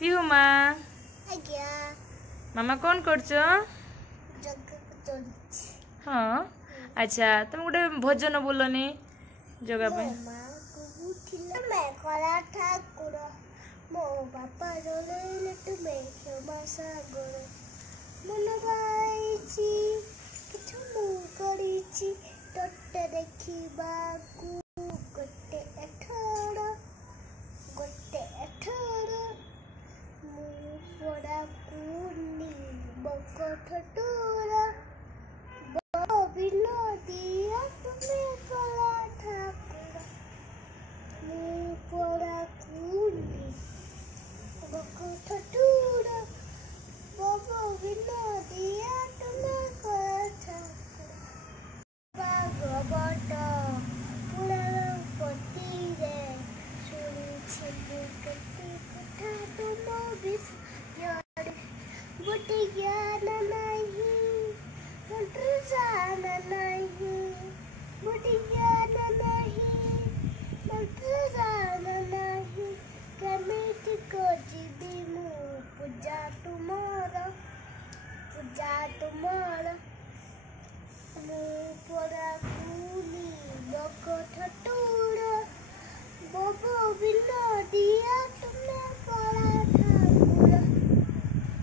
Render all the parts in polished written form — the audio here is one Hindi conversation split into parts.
पिहू माँ आज्ञा मामा कौन करछ? हाँ अच्छा तुम गोटे भजन बोलनी जगह पे। मैं कला ठाकुर मो बापा रोले तुमे क्षमा सागर मन गाइछि किछु मु करिछि तोटे देखिबाकू गोटे एठड़ मु पड़ा कुनी बकठ टोरा बिनोदिया तुमे कला ठाकुर मु पड़ा कुनी बकठ टोरा बाबा बिनोदिया तुमे कला ठाकुर भागवत पुराण पति रे सुनिछि केते कथा तुम विषय बुद्धि ज्ञान नहीं मंत्र जान नहीं बुद्धि ज्ञान नहीं मंत्र जान नहीं केमिति को जीवी मु पूजा तुमर मु पड़ा कुनी बकठ टोरा बाबा बिनोदिया तुमे कला ठाकुर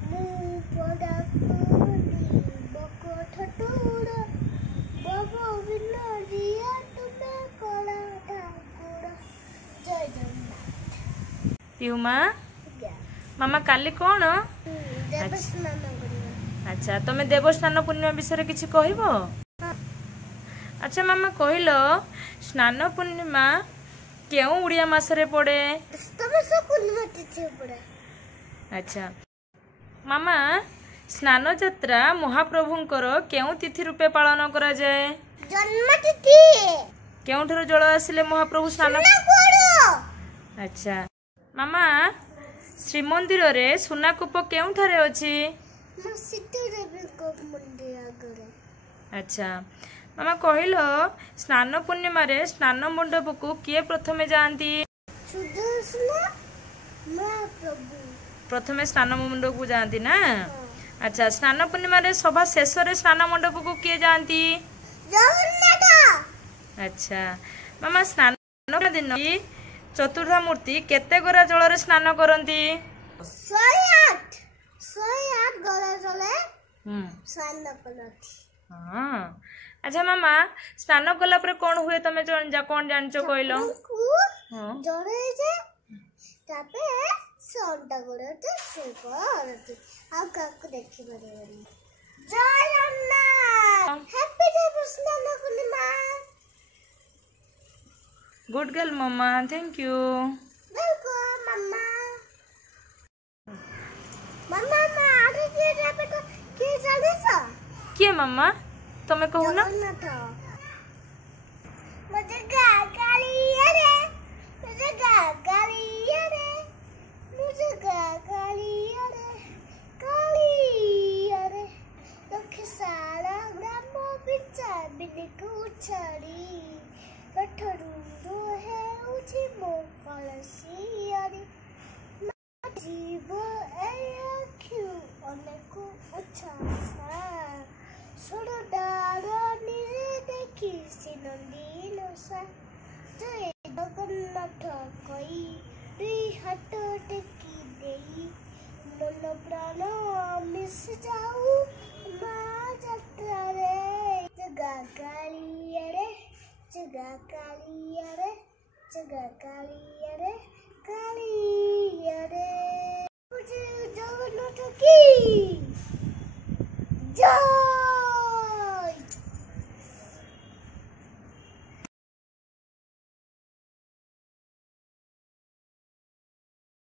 मु पड़ा कुनी बकठ टोरा बाबा बिनोदिया तुमे कला ठाकुर। जय जगन्नाथ। पिहू माँ मामा काली कौन? देवस्नान करिया। अच्छा तुम्हें देवस्नान पूर्णिमा विषय किसी कहब? अच्छा मामा कहल स्नान पूर्णिमा क्यों उड़िया मासरे पड़े? अच्छा मामा स्नान यात्रा महाप्रभुंकर क्यों तिथि रूपे पालन करा जाए? जन्म तिथि। क्यों जल आसिले महाप्रभु स्नान? अच्छा मामा श्रीमंदिर रे सुनाकूप क्यों ठारे अछि? अच्छा मामा कहल स्नान पूर्णिमा रे स्नान मंडप को किए प्रथमे जाती? प्रथमे स्नान मंडप को जाती ना? अच्छा स्नान पूर्णिमा रे सभा शेष रे स्नान मंडप को किए जाती? अच्छा मामा स्नान दिन चतुर्धा मूर्ति केते गरा जल रे स्नान करती? 108 गरा जले स्नान करती। हाँ अच्छा मामा स्नान कला पर कौन हुए तमे कौन जानचो कहलो? जरे जे तापे सोंटा करते से करते आ काको देखि परबनी। जय Jagannath. Happy Devasnana Purnima. Good girl मामा थैंक यू। वेलकम मम्मा। मम्मा मैं आज के जाबे तो के जाने सा? के मम्मा तमे कहू ना? मुझे गाली रे मुझे गाली रे मुझे गाली रे लोक सारा ग्राम बिचा बिनको छड़ी कठरू है उची मो कलसी अरे जीव क्यों अनेक उच्छासा छोड़ो डारो नीरे देखी सिनंदी नसा जय जगन्नाथ कई हाथ टेकी देई मन प्राण मिस जाऊ माँ जात्रा रे जगा कालिया रे जगा कालिया रे जगा कालिया रे कालिया रे मुझे जगन्नाथ की